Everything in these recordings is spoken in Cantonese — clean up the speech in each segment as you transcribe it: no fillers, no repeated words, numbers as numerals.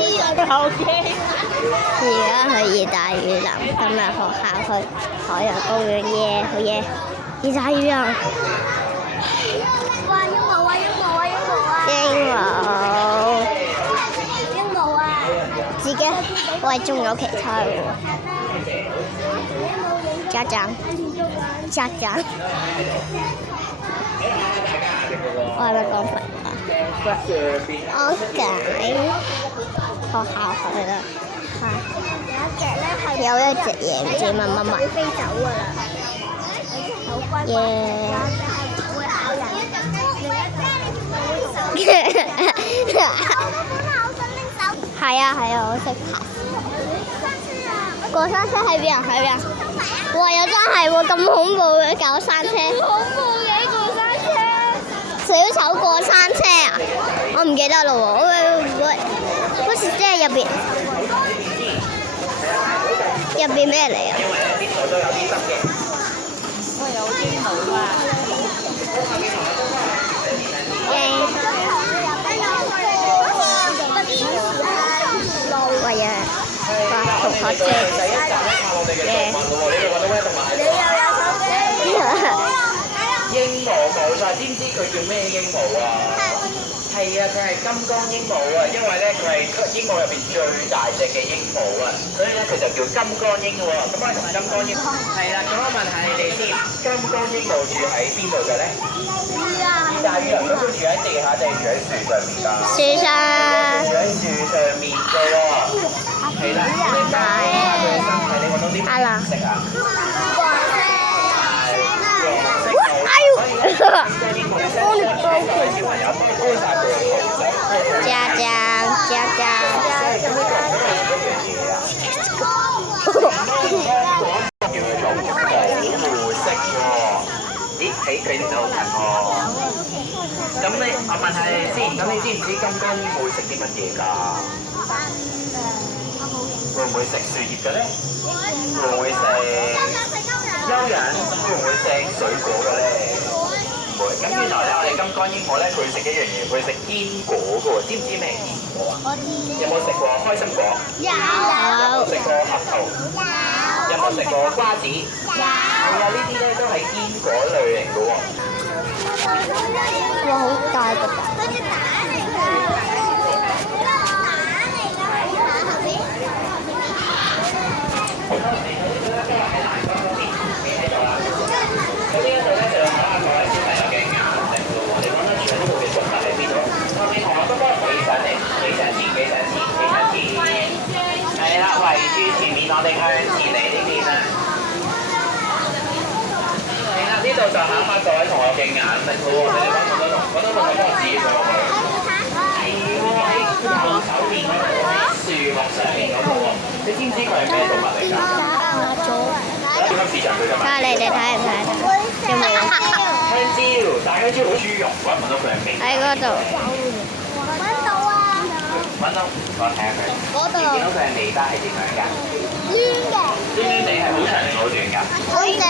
好驚！而家去熱帶雨林，今日學校去海洋公園耶，好耶！熱帶雨林，哇！鸚鵡啊！鸚鵡啊！鸚鵡，鸚鵡啊！自己喂，仲有其他嘅喎，家長，家長，我係咪講廢話？我解學校去啦，有一隻嘢唔知乜乜乜。會飛走㗎啦，好乖乖，耶！會咬人。另一隻會手。我想拎手。係啊係啊，我識爬。過山車喺邊啊？喺邊啊？哇！又真係喎，咁恐怖嘅搞山車。恐怖嘅過山車。小丑過山車啊！我唔記得啦喎，喂，好似即係入邊咩嚟啊？喂，有鸚鵡啊！喂呀！哇，同學姐嘅。你又有手機？鸚鵡冇錯，知唔知佢叫咩鸚鵡啊？係啊，佢係金剛鸚鵡啊，因為咧佢係鸚鵡入邊最大隻嘅鸚鵡啊，所以咧佢就叫金剛鸚鵡啊。咁我哋同金剛鸚鵡係啦，咁我問下你哋先，金剛鸚鵡住喺邊度嘅咧？熱帶雨林咁佢住喺地下定係住喺樹上面㗎？樹上。住喺樹上面㗎喎。係啦，你睇下佢嘅身體，你揾到啲咩顏色啊？家長，咦，睇佢哋都好近喎。咁我問下你先，咁你知唔知金剛鸚鵡會食啲乜嘢㗎？會唔會食樹葉嘅咧？會唔會食蚯蚓？會唔會食水果嘅咧？唔會。咁原來咧，我哋金剛鸚鵡咧，佢食一樣嘢，佢食堅果嘅喎。知唔知咩堅果啊？有冇食過開心果？有。有冇食過核桃？有冇食過瓜子？有。係啊，呢啲咧都係堅果類嚟嘅喎。哇，好大個！係啦，圍住前面，我哋向前嚟呢邊啊！係啦，呢度就考下各位同學嘅眼力咯喎，你哋揾到個幫我指佢喎。係喎，喺右手邊嗰度，喺樹木上面嗰度喎。你知唔知佢係咩動物嚟㗎？超級市場佢㗎嘛。睇下你哋睇唔睇得？有冇？香蕉，大香蕉好豬肉，揾唔揾到佢係咩？喺嗰度。揾到啊！揾到，我睇下佢。嗰度。見到佢係尾巴係點樣㗎？攣嘅。攣攣地係好長定好短㗎？好正。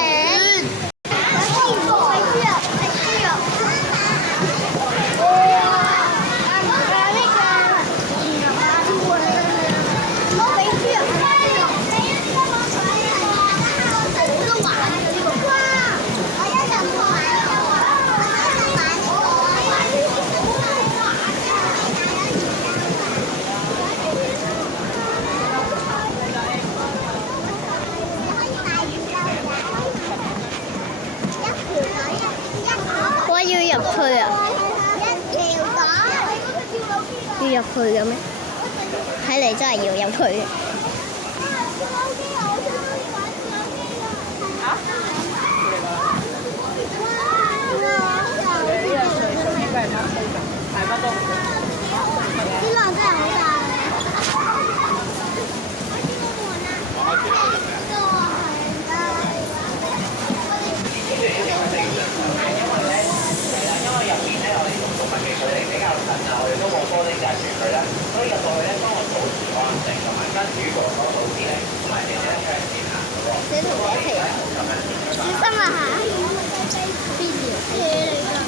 我要入去啊！要入去嘅咩？睇嚟真係要入去嘅。啲浪真係好大。所以入到去咧，幫我保持安靜，同埋跟住個手數字咧，同埋並且咧向前行嘅喎。你同我一齊啊！小心啊嚇！邊條車嚟㗎？